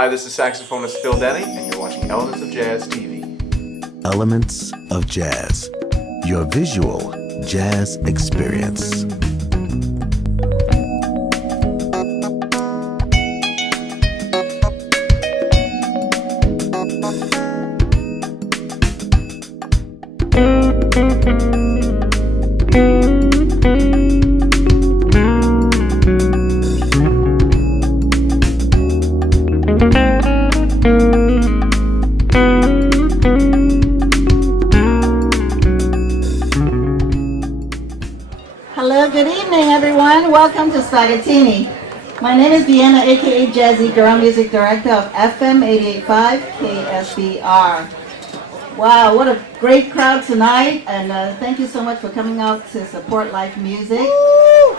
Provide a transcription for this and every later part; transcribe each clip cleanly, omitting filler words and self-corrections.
Hi, this is saxophonist Phil Denny, and you're watching Elements of Jazz TV. Elements of Jazz, your visual jazz experience. Hello, good evening, everyone. Welcome to Spaghettini. My name is Deanna, aka Jazzy Girl, Music Director of FM 88.5 KSBR. Wow, what a great crowd tonight, and thank you so much for coming out to support live music.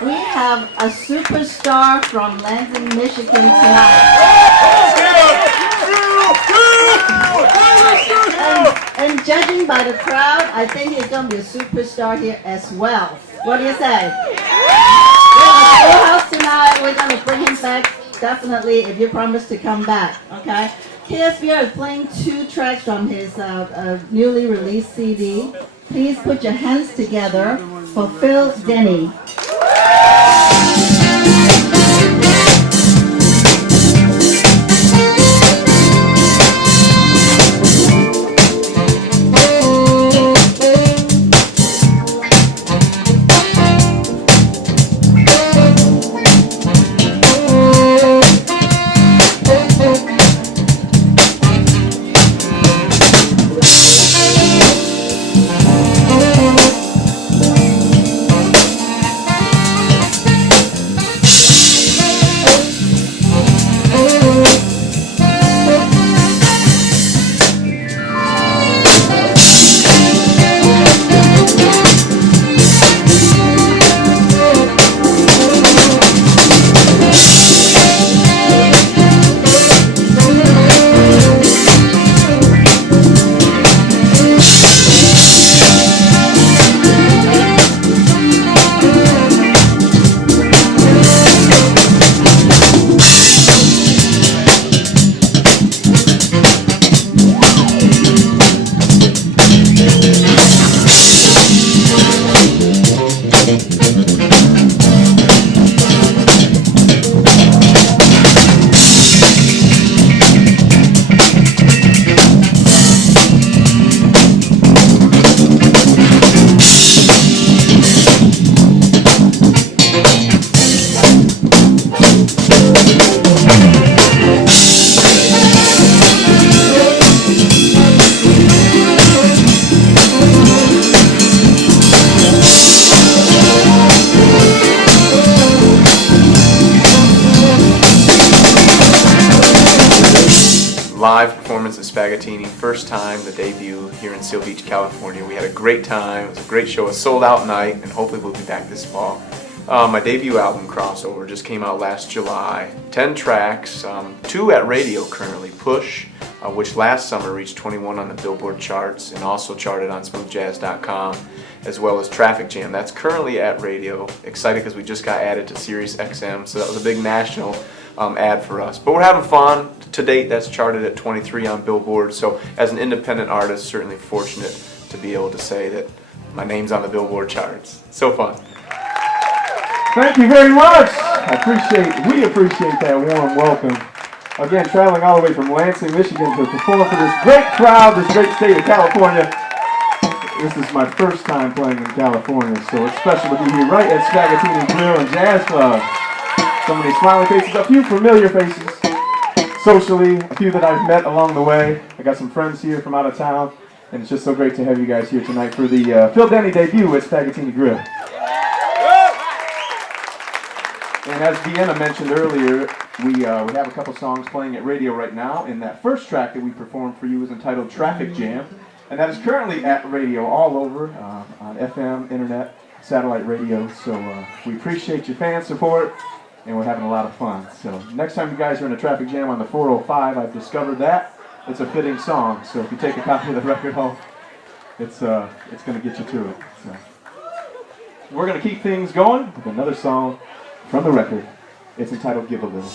We have a superstar from Lansing, Michigan tonight. And judging by the crowd, I think he's going to be a superstar here as well. What do you say? We have a full house tonight. We're going to bring him back, definitely, if you promise to come back, okay? KSBR is playing 2 tracks from his newly released CD. Please put your hands together for Phil Denny. Live performance of Spaghettini, first time, the debut here in Seal Beach, California. We had a great time. It was a great show, a sold out night, and hopefully we'll be back this fall. My debut album, Crossover, just came out last July. 10 tracks, 2 at radio currently. Push, which last summer reached 21 on the Billboard charts and also charted on smoothjazz.com, as well as Traffic Jam. That's currently at radio. Excited because we just got added to Sirius XM, so that was a big national ad for us. But we're having fun. To date, that's charted at 23 on Billboard, so as an independent artist, certainly fortunate to be able to say that my name's on the Billboard charts. So fun. Thank you very much. We appreciate that warm welcome. Again, traveling all the way from Lansing, Michigan to perform for this great crowd, this great state of California. This is my first time playing in California, so it's special to be here right at Spaghettini Grill and Jazz Club. So many smiling faces, a few familiar faces. Socially, a few that I've met along the way. I got some friends here from out of town, and it's just so great to have you guys here tonight for the Phil Denny debut at Spaghettini Grill. And as Deanna mentioned earlier, we have a couple songs playing at radio right now, and that first track that we performed for you is entitled Traffic Jam, and that is currently at radio all over, on FM, internet, satellite radio, so we appreciate your fan support. And we're having a lot of fun. So next time you guys are in a traffic jam on the 405, I've discovered that it's a fitting song. So if you take a copy of the record home, it's going to get you to it. So we're going to keep things going with another song from the record. It's entitled Give a Little.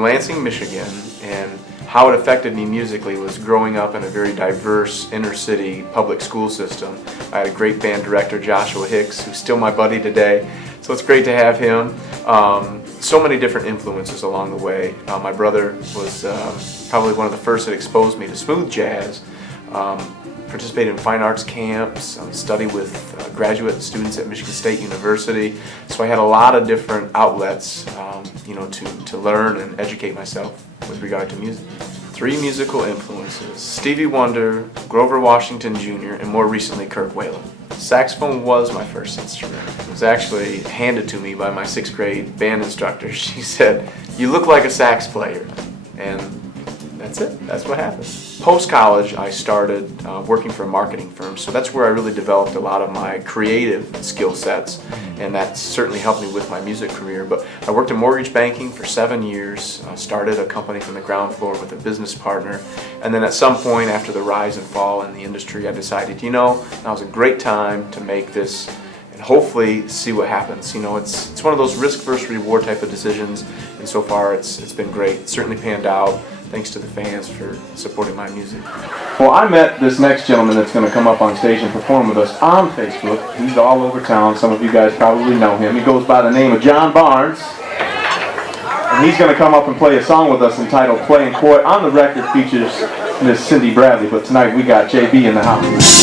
from Lansing, Michigan, and how it affected me musically was growing up in a very diverse inner city public school system. I had a great band director, Joshua Hicks, who's still my buddy today, so it's great to have him. So many different influences along the way. My brother was probably one of the first that exposed me to smooth jazz. Participated in fine arts camps, studied with graduate students at Michigan State University. So I had a lot of different outlets, to learn and educate myself with regard to music. 3 musical influences: Stevie Wonder, Grover Washington Jr., and more recently Kirk Whalum. Saxophone was my first instrument. It was actually handed to me by my 6th grade band instructor. She said, "You look like a sax player." And that's it. That's what happened. Post-college, I started working for a marketing firm, so that's where I really developed a lot of my creative skill sets, and that certainly helped me with my music career. But I worked in mortgage banking for 7 years, started a company from the ground floor with a business partner, and then at some point after the rise and fall in the industry, I decided, now's a great time to make this and hopefully see what happens. It's one of those risk versus reward type of decisions, and so far it's been great. It's certainly panned out. Thanks to the fans for supporting my music. Well, I met this next gentleman that's going to come up on stage and perform with us on Facebook. He's all over town. Some of you guys probably know him. He goes by the name of John Barnes. And he's going to come up and play a song with us entitled Playing Coy. On the record features Miss Cindy Bradley, but tonight we got JB in the house.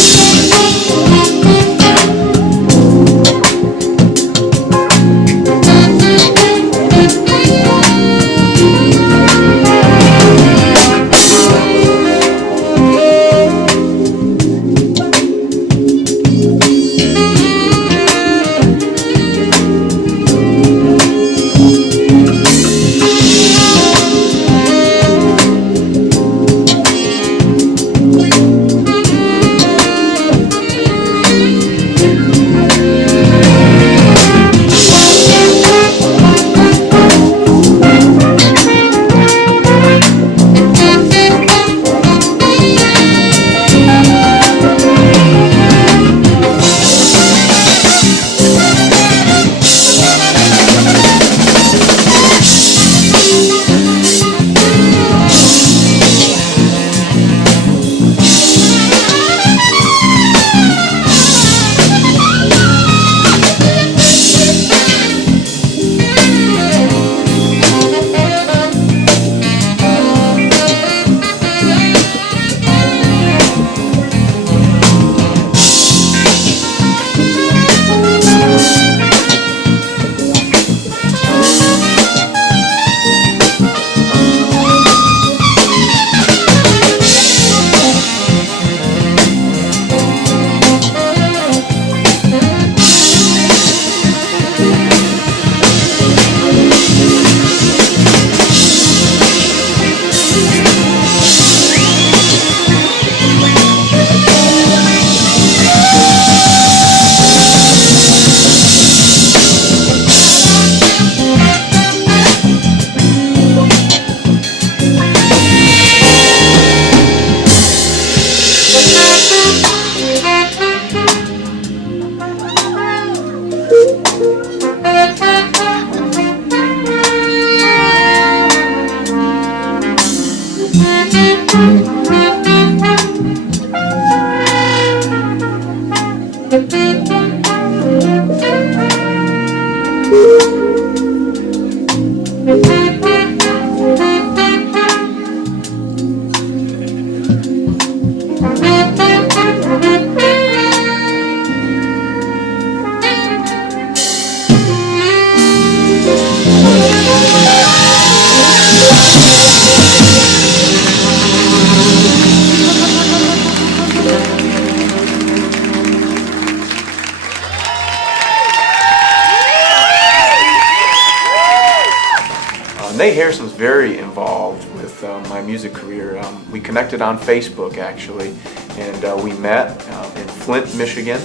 Nate Harrison's very involved with my music career. We connected on Facebook actually, and we met in Flint, Michigan,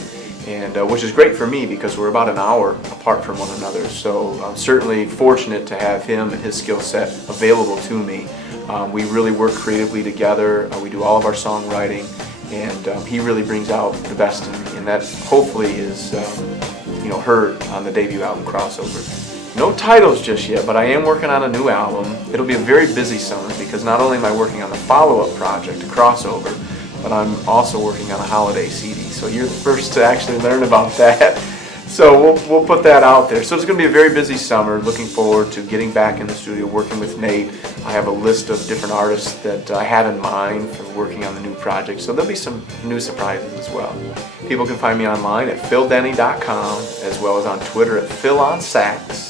and which is great for me because we're about an hour apart from one another. So I'm certainly fortunate to have him and his skill set available to me. We really work creatively together. We do all of our songwriting, and he really brings out the best in me, and that hopefully is heard on the debut album, Crossover. No titles just yet, but I am working on a new album. It'll be a very busy summer because not only am I working on the follow-up project, a crossover, but I'm also working on a holiday CD. So you're the first to actually learn about that. So we'll put that out there. So it's going to be a very busy summer. Looking forward to getting back in the studio, working with Nate. I have a list of different artists that I had in mind for working on the new project. So there'll be some new surprises as well. People can find me online at phildenny.com, as well as on Twitter at philonsax.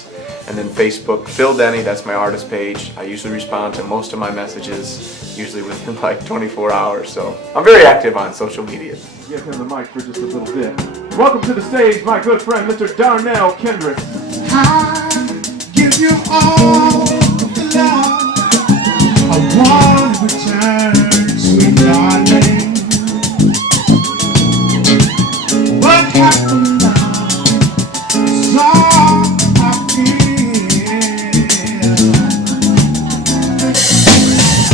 And then Facebook, Phil Denny, that's my artist page. I usually respond to most of my messages, usually within like 24 hours. So I'm very active on social media. Give him the mic for just a little bit. Welcome to the stage, my good friend, Mr. Darnell Kendrick. I give you all the love I want in return, sweet darling. What happened now is all I feel.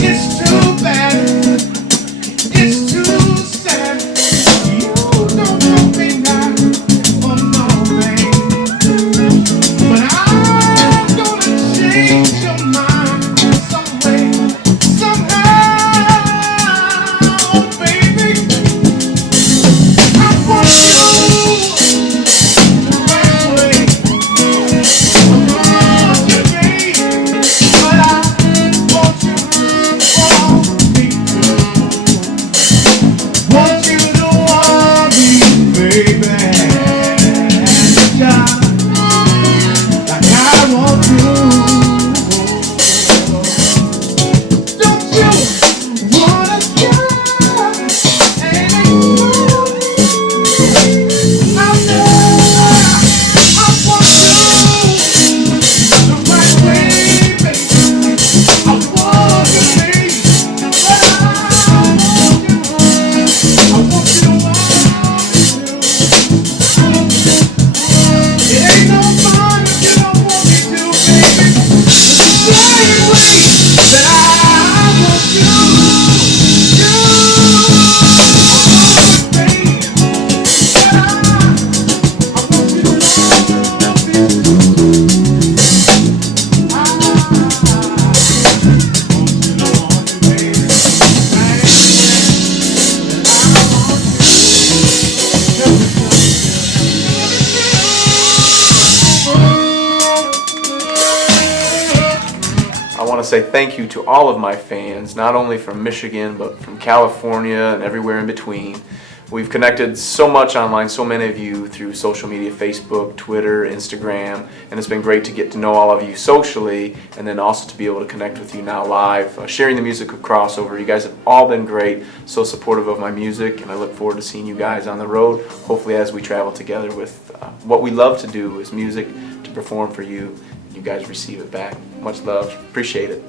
It's too bad, it's too sad. You don't know me now, oh no, babe. But I'm gonna change your mind some way, somehow, baby. I want you the right way. I want you, baby, but I want you for me too. Want you to want me, baby, just like I want you. Don't you wanna come and explore out there? I want you the right way, baby. I want you, baby, but I want you to want me too. It ain't no fun if you don't want me to, baby. The same way that I want you, baby. But I want you to want me too. I want you to want me, baby. I want to say thank you to all of my fans, not only from Michigan, but from California and everywhere in between. We've connected so much online, so many of you through social media, Facebook, Twitter, Instagram, and it's been great to get to know all of you socially, and then also to be able to connect with you now live, sharing the music of Crossover. You guys have all been great, so supportive of my music, and I look forward to seeing you guys on the road, hopefully as we travel together with what we love to do is music, to perform for you, and you guys receive it back. Much love. Appreciate it.